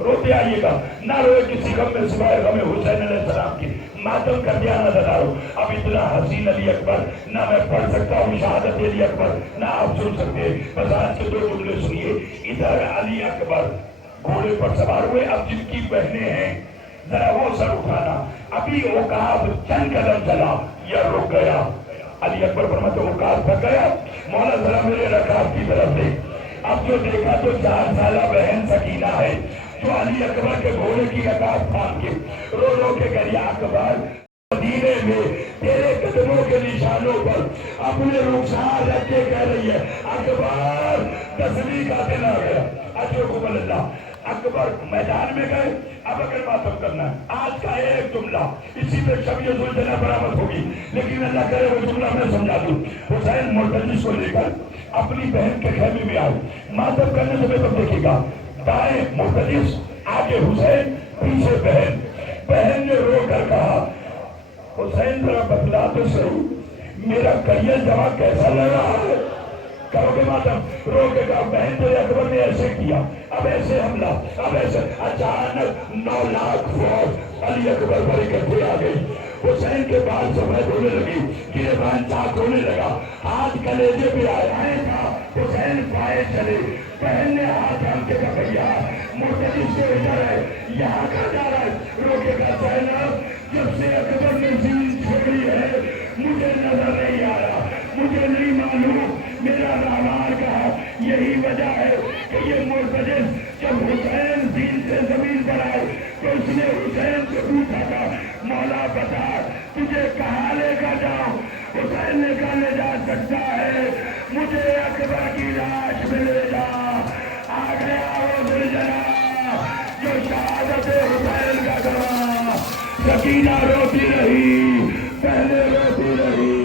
روتے آئیے گا، نہ روئے کسی غم میں سوائے غم حسین علیہ السلام کی، ماتم کر دیا نہ دارو. اب اتنا حسین علی اکبر نہ میں پڑھ سکتا ہوں شہادت علی اکبر، نہ آپ سن سکتے. بس آج کے 2 جملے سنیے. ادھر علی اکبر گھوڑے پر سوار ہوئے، اب جن کی بہنیں ہیں ذرا وہ سر اٹھانا. ابھی عقاب چند قدم چلا یا رک گیا. علی اکبر فرماتے عقاب تھک گیا، مولا ذرا میرے رکاب کی طرف دیکھ. اب جو دیکھا تو 4 سالہ بہن سکینہ ہے جو علی اکبر کے گھوڑے کی رکاب تھام کے رو رو کے کہہ رہی اکبر مدینے میں تیرے قدموں کے نشانوں پر اپنے رخسار رکھ کے کہہ رہی ہے اکبر 10ویں کا دن آ گیا. اجرکم اللہ. اکبر میدان میں گئے. اب اگر ماتم کرنا ہے آج کا ایک جملہ اسی پہ شب ذوالجلال برآمد ہوگی، لیکن اللہ کرے وہ جملہ میں سمجھا دوں. حسین مرتضی کو لے کر اپنی بہن کے خیمے میں آئے. ماتم کرنے سے تب دیکھے گا دائیں مرتضی، آگے حسین، پیچھے بہن. بہن نے رو کر کہا حسین ذرا بتلا تو صحیح میرا کریل جمع کیسا لگ رہا ہے. کرو گے ماتم؟ رو کے کہا بہن تیرے اکبر نے ایسے کیا، اب ایسے حملہ، اب ایسے. اچانک 9 لاکھ فوج علی اکبر پر اکٹھے آ گئی. حسین کے بال سفید ہونے لگی، گریبان چاک ہونے لگا، ہاتھ کلیجے پہ آئے تھا. حسین پائے چلے. بہن نے ہاتھ ہم کے کہا بھیا مرتضی سے ادھر ہے، یہاں کا جا رہا ہے. رو کے کہا زینب جب سے اکبر نے زین چھوڑی ہے مجھے نظر نہیں آ رہا، مجھے نہیں معلوم. میرا راہبار کہا یہی وجہ ہے کہ یہ مرتضی جب حسین زین سے زمین پر آئے تو اس نے حسین سے پوچھا تھا مولا بتا تجھے کہاں لے کر جاؤں. حسین نے کہا لے جا سکتا ہے مجھے اکبر کی لاش میں لے جا. آ گیا وہ ذوالجلال جو شہادت حسین کا گواہ. سکینہ روتی رہی، پہلے روتی رہی.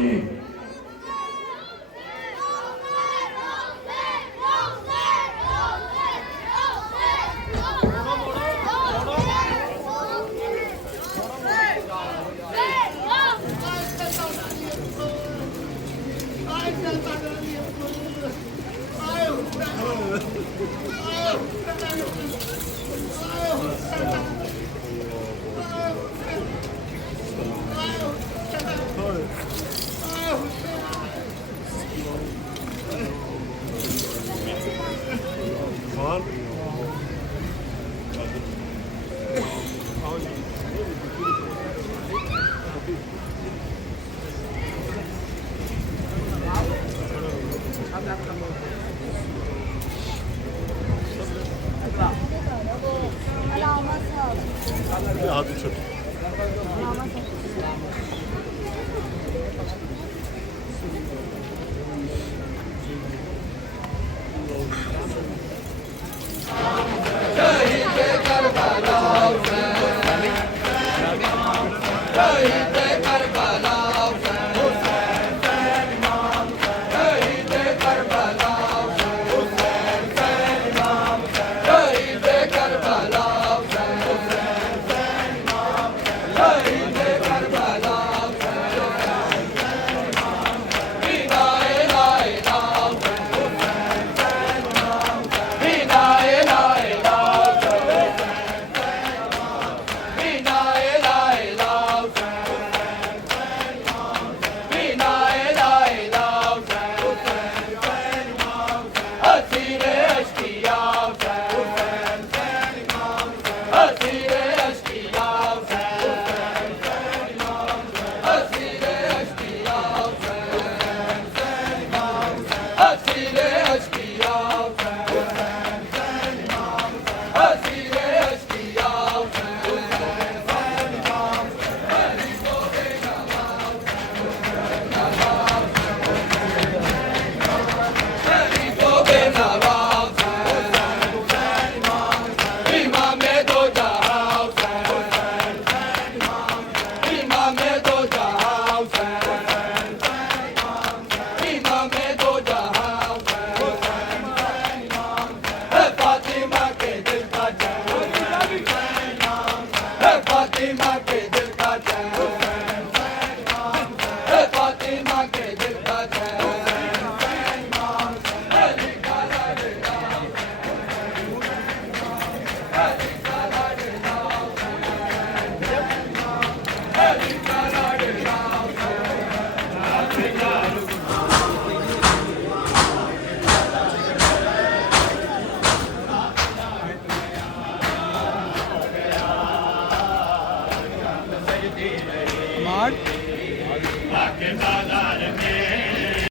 آٹھ